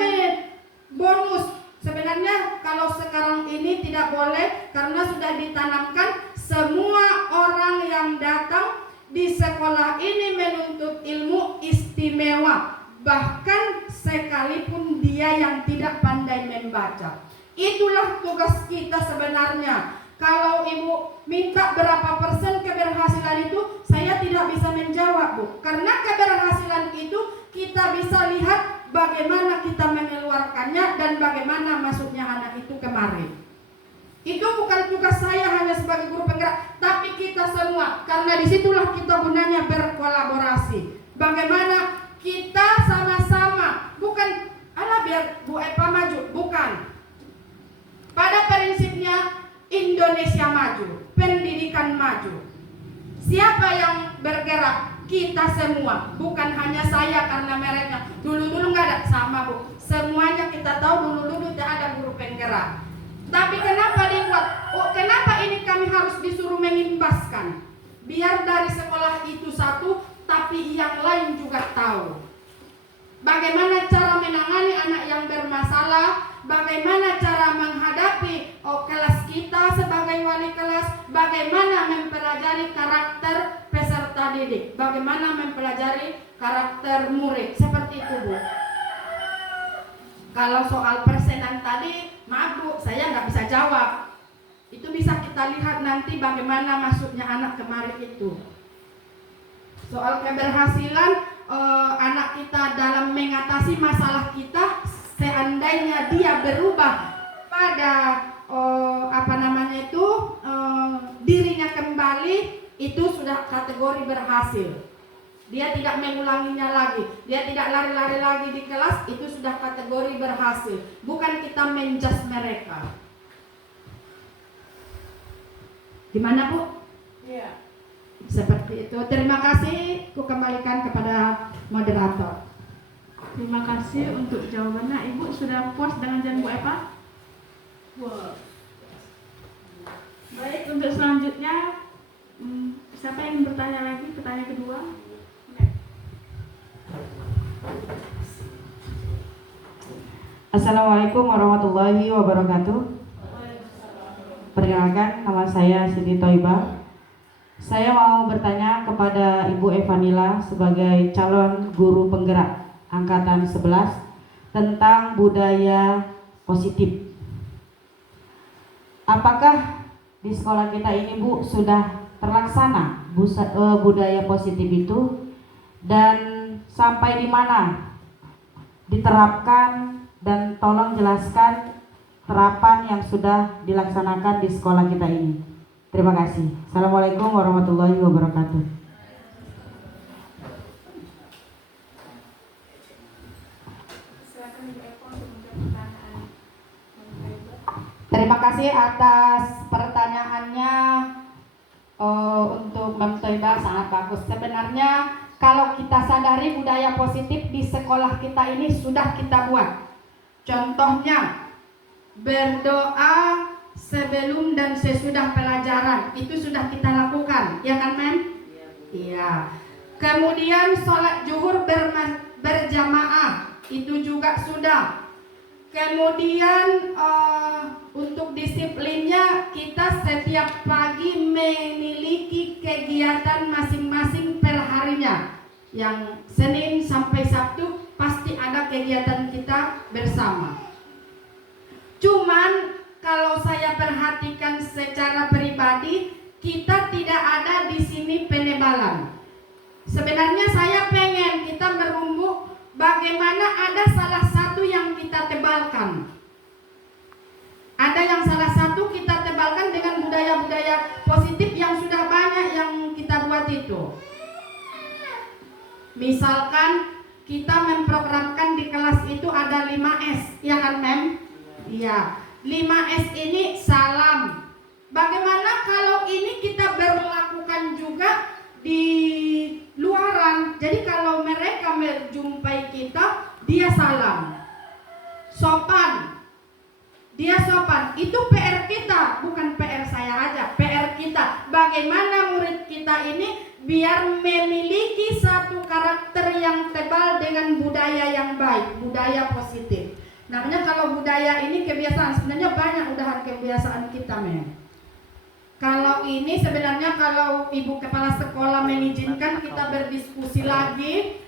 bonus. Sebenarnya kalau sekarang ini tidak boleh karena sudah ditanamkan semua orang yang datang di sekolah ini menuntut ilmu istimewa. Bahkan sekalipun dia yang tidak pandai membaca. Itulah tugas kita sebenarnya. Kalau Ibu minta berapa persen keberhasilan itu, saya tidak bisa menjawab Bu. Karena keberhasilan itu kita bisa lihat bagaimana kita mengeluarkannya dan bagaimana masuknya anak itu kemari. Itu bukan tugas saya hanya sebagai guru penggerak, tapi kita semua. Karena disitulah kita gunanya berkolaborasi. Bagaimana kita sama-sama, bukan biar Bu Epa maju, bukan. Pada prinsipnya Indonesia Indonesia maju, pendidikan maju. Siapa yang bergerak? Kita semua, bukan hanya saya karena mereka. Dulu-dulu nggak ada, sama Bu. Semuanya kita tahu dulu-dulu tidak ada guru penggerak. Tapi kenapa dibuat? Oh, kenapa ini kami harus disuruh mengimbaskan? Biar dari sekolah itu satu, tapi yang lain juga tahu. Bagaimana cara menangani anak yang bermasalah, bagaimana cara menghadapi kelas kita sebagai wali kelas, bagaimana mempelajari karakter peserta didik, bagaimana mempelajari karakter murid, seperti itu Bu. Kalau soal persenan tadi, maaf Bu, saya nggak bisa jawab. Itu bisa kita lihat nanti bagaimana masuknya anak kemarin itu. Soal keberhasilan anak kita dalam mengatasi masalah kita, seandainya dia berubah pada dirinya kembali, itu sudah kategori berhasil. Dia tidak mengulanginya lagi, dia tidak lari-lari lagi di kelas, itu sudah kategori berhasil. Bukan kita menjudge mereka. Gimana Bu? Iya. Seperti itu. Terima kasih. Ku kembalikan kepada moderator. Terima kasih untuk jawabannya. Ibu sudah puas dengan jawaban Bu Eva? Wah. Baik, untuk selanjutnya siapa yang ingin bertanya lagi? Pertanyaan kedua. Assalamualaikum warahmatullahi wabarakatuh. Perkenalkan, nama saya Siti Thoibah. Saya mau bertanya kepada Ibu Evanila sebagai calon guru penggerak angkatan 11 tentang budaya positif. Apakah di sekolah kita ini Bu sudah terlaksana budaya positif itu, dan sampai di mana diterapkan, dan tolong jelaskan terapan yang sudah dilaksanakan di sekolah kita ini. Terima kasih. Assalamualaikum warahmatullahi wabarakatuh. Silakan Ibu Eva untuk menjawab pertanyaan. Terima kasih atas pertanyaannya. Untuk Mbak Thoibah sangat bagus. Sebenarnya kalau kita sadari budaya positif di sekolah kita ini sudah kita buat. Contohnya berdoa sebelum dan sesudah pelajaran, itu sudah kita lakukan, ya kan Mem? Iya. Kemudian sholat zuhur berjamaah, itu juga sudah. Kemudian untuk disiplinnya, kita setiap pagi memiliki kegiatan masing-masing per harinya. Yang Senin sampai Sabtu pasti ada kegiatan kita bersama. Cuman kalau saya perhatikan secara pribadi, kita tidak ada di sini penebalan. Sebenarnya saya pengen kita merumbuh bagaimana ada salah satu yang kita tebalkan. Ada yang salah satu kita tebalkan dengan budaya-budaya positif yang sudah banyak yang kita buat itu. Misalkan kita memprogramkan di kelas itu ada 5S, ya kan Mem? Iya. 5S ini salam. Bagaimana kalau ini kita berlakukan juga di luaran? Jadi kalau mereka menjumpai kita, dia salam. Sopan. Dia sopan. Itu PR kita, bukan PR saya aja, PR kita. Bagaimana murid kita ini biar memiliki satu karakter yang tebal dengan budaya yang baik, budaya positif. Namanya kalau budaya ini kebiasaan, sebenarnya banyak udahan kebiasaan kita men. Kalau ini sebenarnya kalau Ibu Kepala Sekolah mengizinkan kita berdiskusi lagi,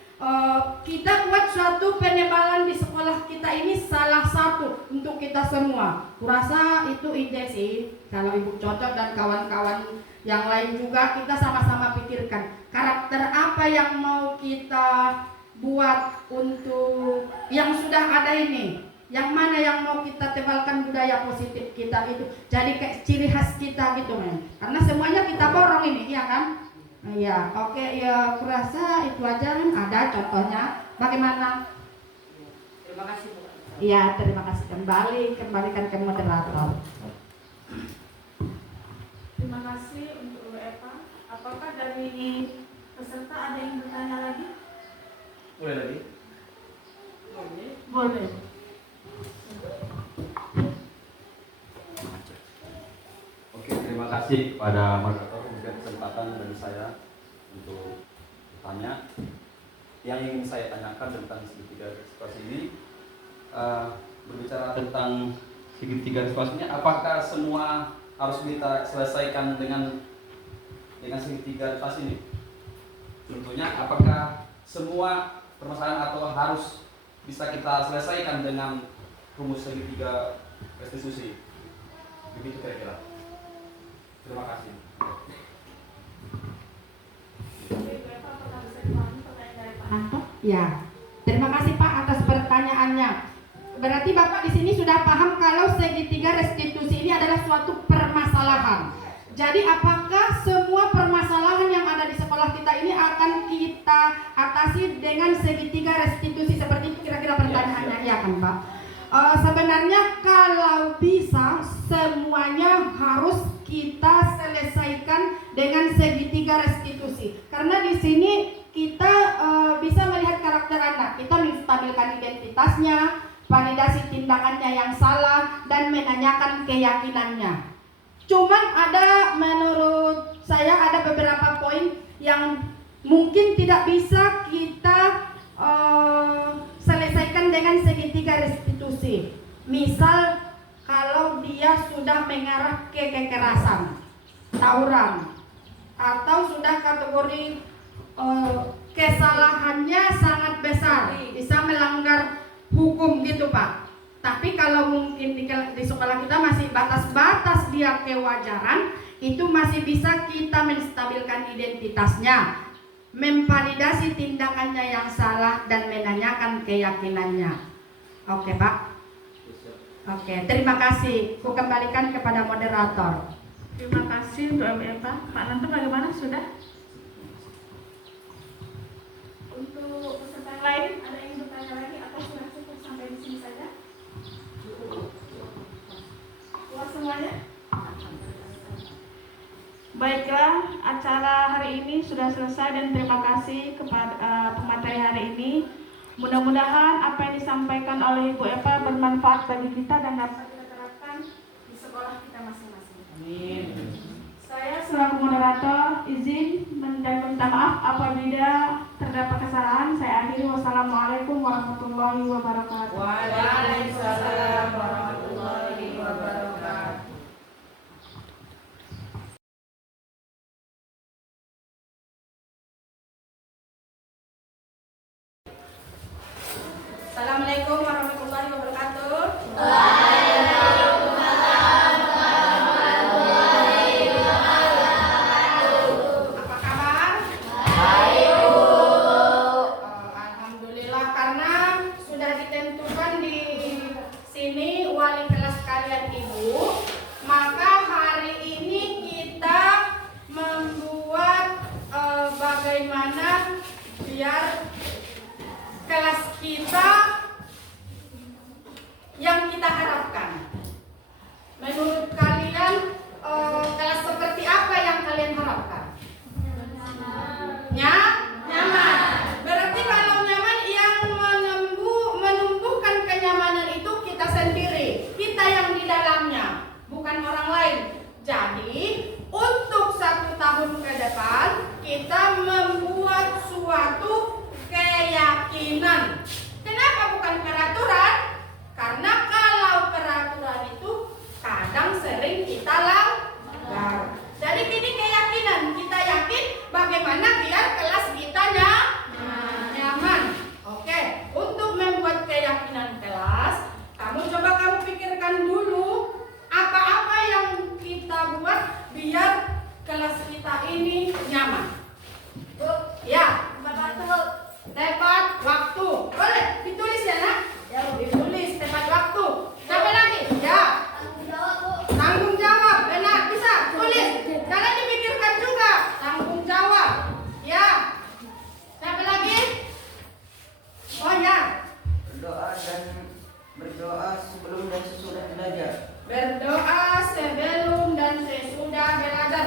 kita buat suatu penebalan di sekolah kita ini salah satu untuk kita semua. Kurasa itu ide sih, kalau Ibu cocok dan kawan-kawan yang lain juga, kita sama-sama pikirkan karakter apa yang mau kita buat untuk yang sudah ada ini. Yang mana yang mau kita tebalkan budaya positif kita itu jadi kayak ciri khas kita gitu men. Karena semuanya kita borong ini, ya kan? Iya, oke, ya kurasa itu aja kan, ada contohnya. Bagaimana? Terima kasih Bu. Iya, terima kasih kembalikan ke moderator. kasih untuk Bu Eva. Apakah dari peserta ada yang bertanya lagi? Boleh lagi? Boleh. Oke, terima kasih kepada moderator memberikan kesempatan bagi saya untuk bertanya. Yang ingin saya tanyakan tentang segitiga ekspresi ini, berbicara tentang segitiga ekspresinya, apakah semua harus kita selesaikan dengan segitiga ekspresi ini? Contohnya, apakah semua permasalahan atau harus bisa kita selesaikan dengan rumus segitiga restitusi? Begitu kira-kira. Terima kasih. Ya, terima kasih Pak atas pertanyaannya. Berarti Bapak di sini sudah paham kalau segitiga restitusi ini adalah suatu permasalahan. Jadi apakah semua permasalahan yang ada di sekolah kita ini akan kita atasi dengan segitiga restitusi seperti itu kira-kira pertanyaannya, ya kan Pak? Sebenarnya kalau bisa semuanya harus kita selesaikan dengan segitiga restitusi. Karena di sini kita bisa melihat karakter anak, kita menstabilkan identitasnya, validasi tindakannya yang salah, dan menanyakan keyakinannya. Cuman menurut saya ada beberapa poin yang mungkin tidak bisa kita selesaikan dengan segitiga restitusi. Misal kalau dia sudah mengarah ke kekerasan, tawuran, atau sudah kategori kesalahannya sangat besar, bisa melanggar hukum gitu Pak. Tapi kalau mungkin di sekolah kita masih batas-batas dia kewajaran, itu masih bisa kita menstabilkan identitasnya, memvalidasi tindakannya yang salah, dan menanyakan keyakinannya. Oke Pak? Oke, terima kasih. Ku kembalikan kepada moderator. Terima kasih untuk Bu Eva. Pak Nanto bagaimana, sudah? Untuk peserta yang lain ada yang bertanya lagi atau sudah cukup sampai di sini saja? Puas semuanya? Baiklah, acara hari ini sudah selesai dan terima kasih kepada pemateri hari ini. Mudah-mudahan apa yang disampaikan oleh Ibu Eva bermanfaat bagi kita dan dapat kita terapkan di sekolah kita masing-masing. Amin. Saya selaku moderator izin dan minta maaf apabila terdapat kesalahan. Saya akhiri. Wassalamualaikum warahmatullahi wabarakatuh. Waalaikumsalam warahmatullahi wabarakatuh. Assalamualaikum warahmatullahi wabarakatuh. Apa kabar? Alhamdulillah, karena sudah ditentukan di sini wali kelas kalian Ibu, maka hari ini kita membuat bagaimana biar kelas kita yang kita harapkan. Menurut kalian kelas seperti apa yang kalian harapkan? Nyaman. Berarti kalau nyaman, yang menumbuhkan kenyamanan itu kita sendiri, kita yang di dalamnya, bukan orang lain. Jadi untuk 1 tahun ke depan kita membuat suatu keyakinan. Kenapa bukan peraturan? Karena kalau peraturan itu kadang sering kita langgar. Jadi ini keyakinan, kita yakin bagaimana biar kelas kita nyaman. Oke, untuk membuat keyakinan kelas, kamu pikirkan dulu apa-apa yang kita buat biar kelas kita ini nyaman. Ya, tepat waktu. Boleh ditulis ya nak? Ya, ditulis tepat waktu. Sampai lagi? Ya. Tanggung jawab. Benar, bisa. Tulis. Jangan dipikirkan juga. Tanggung jawab. Ya. Sampai lagi? Oh ya. Berdoa sebelum dan sesudah belajar. Berdoa sebelum dan sesudah belajar.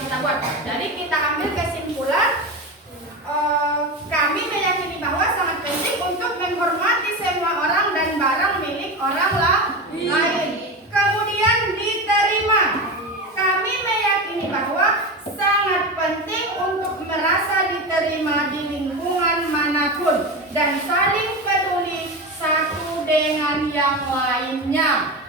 kita buat. Jadi kita ambil kesimpulan, kami meyakini bahwa sangat penting untuk menghormati semua orang dan barang milik orang lain. Kemudian diterima. Kami meyakini bahwa sangat penting untuk merasa diterima di lingkungan manapun dan saling peduli satu dengan yang lainnya.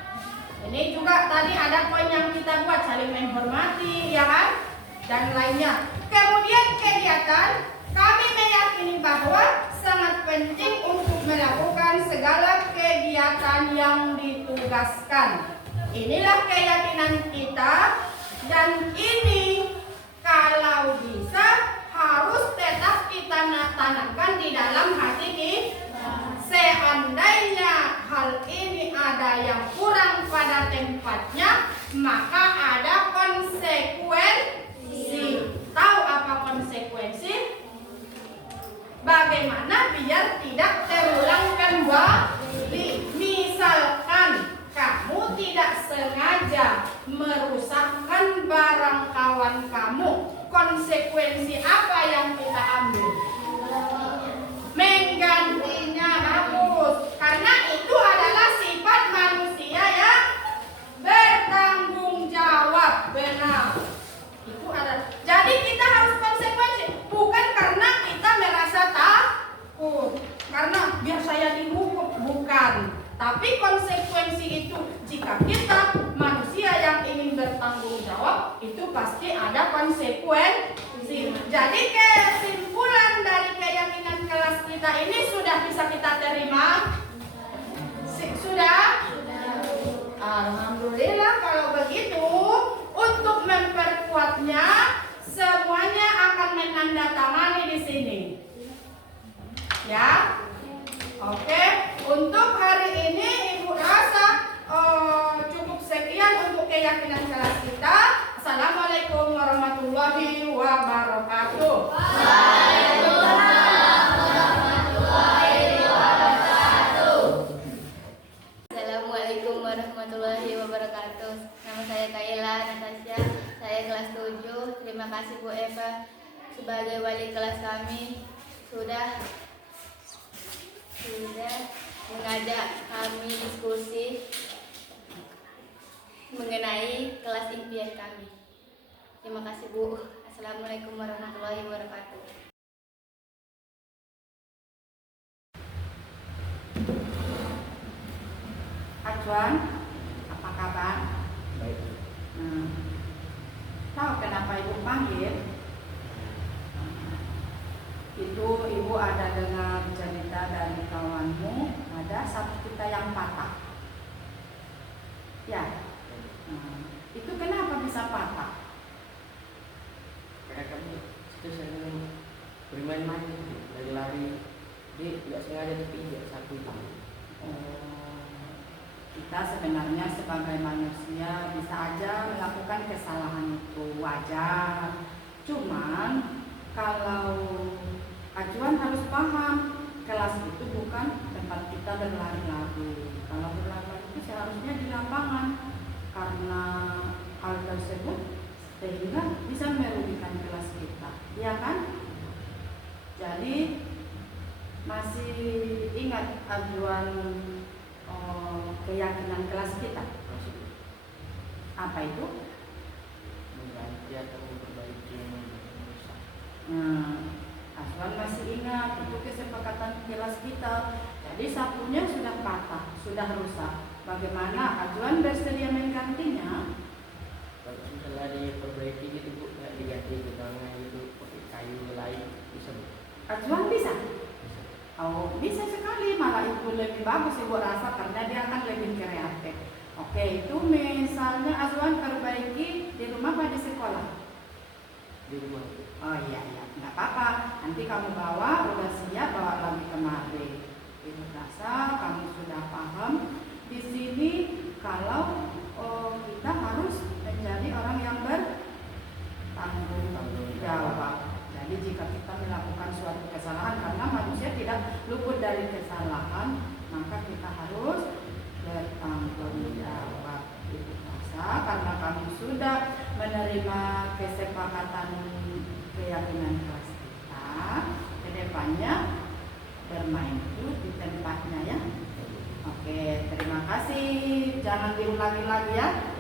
Ini juga tadi ada poin yang kita buat, saling menghormati, ya kan? Dan lainnya. Kemudian kegiatan, kami meyakini bahwa sangat penting untuk melakukan segala kegiatan yang ditugaskan. Inilah keyakinan kita, dan ini kalau bisa harus tetap kita tanamkan di dalam hati kita. Seandainya hal ini ada yang kurang pada tempatnya, maka ada konsekuensi. Tahu apa konsekuensi? Bagaimana biar tidak terulang kembali. Misalkan kamu tidak sengaja merusakkan barang kawan kamu, konsekuensi apa yang kita ambil? Menggantinya hapus, karena itu adalah sifat manusia yang bertanggung jawab. Benar, itu ada. Jadi kita harus konsekuensi, bukan karena kita merasa takut, karena biar saya dihukum, bukan. Tapi konsekuensi itu, jika kita manusia yang ingin bertanggung jawab, itu pasti ada konsekuensi. Jadi kesimpulan dari keyakinan kelas kita ini sudah bisa kita terima? Sudah? Alhamdulillah. Kalau begitu, untuk memperkuatnya, semuanya akan menandatangani di sini. Ya? Oke, untuk hari ini Ibu rasa cukup sekian untuk keyakinan kelas kita. Assalamualaikum warahmatullahi wabarakatuh. Waalaikumsalam warahmatullahi wabarakatuh. Assalamualaikum warahmatullahi wabarakatuh. Nama saya Kaila Natasha, saya kelas 7. Terima kasih Bu Eva sebagai wali kelas kami sudah mengajak kami diskusi mengenai kelas impian kami. Terima kasih Bu. Assalamualaikum warahmatullahi wabarakatuh. Ajuan, apa kabar? Baik. Tahu kenapa Ibu panggil? Itu Ibu ada dengar cerita dari kawanmu, ada satu kita yang patah. Ya. Itu kenapa bisa patah? Karena kami itu sering bermain-main, lari-lari, dia tidak sengaja terpinjak sapu itu. Kita sebenarnya sebagai manusia bisa aja melakukan kesalahan, itu wajar. Cuman kalau ajuan harus paham, kelas itu bukan tempat kita berlari-lari. Kalau berlari-lari itu seharusnya di lapangan, karena hal tersebut sehingga bisa merugikan kelas kita, ya kan? Jadi masih ingat ajuan keyakinan kelas kita? Apa itu? Mengganti atau memperbaiki yang rusak. Aswan masih ingat, itu kesepakatan kelas kita. Jadi sapunya sudah patah, sudah rusak. Bagaimana Ajuan bersedia menggantinya? Kalau misalnya diperbaiki gitu Bu, nggak diganti gudangnya gitu, pakai kayu lain, bisa Bu? Ajuan bisa? Oh, bisa sekali, malah itu lebih bagus Ibu rasa, karena dia akan lebih kreatif. Oke, itu misalnya Ajuan perbaiki di rumah apa di sekolah? Di rumah Bu. Oh iya, nggak apa-apa. Nanti kamu bawa, udah siap, bawa lagi kemari. Ibu rasa kamu sudah paham. Di sini kalau kita harus menjadi orang yang bertanggung jawab. Jadi jika kita melakukan suatu kesalahan, karena manusia tidak luput dari kesalahan, maka kita harus bertanggung jawab. Ibu rasa karena kamu sudah menerima kesepakatan keyakinan kelas kita ke depannya bermain itu di tempatnya ya. Oke, terima kasih. Jangan diulangi lagi ya.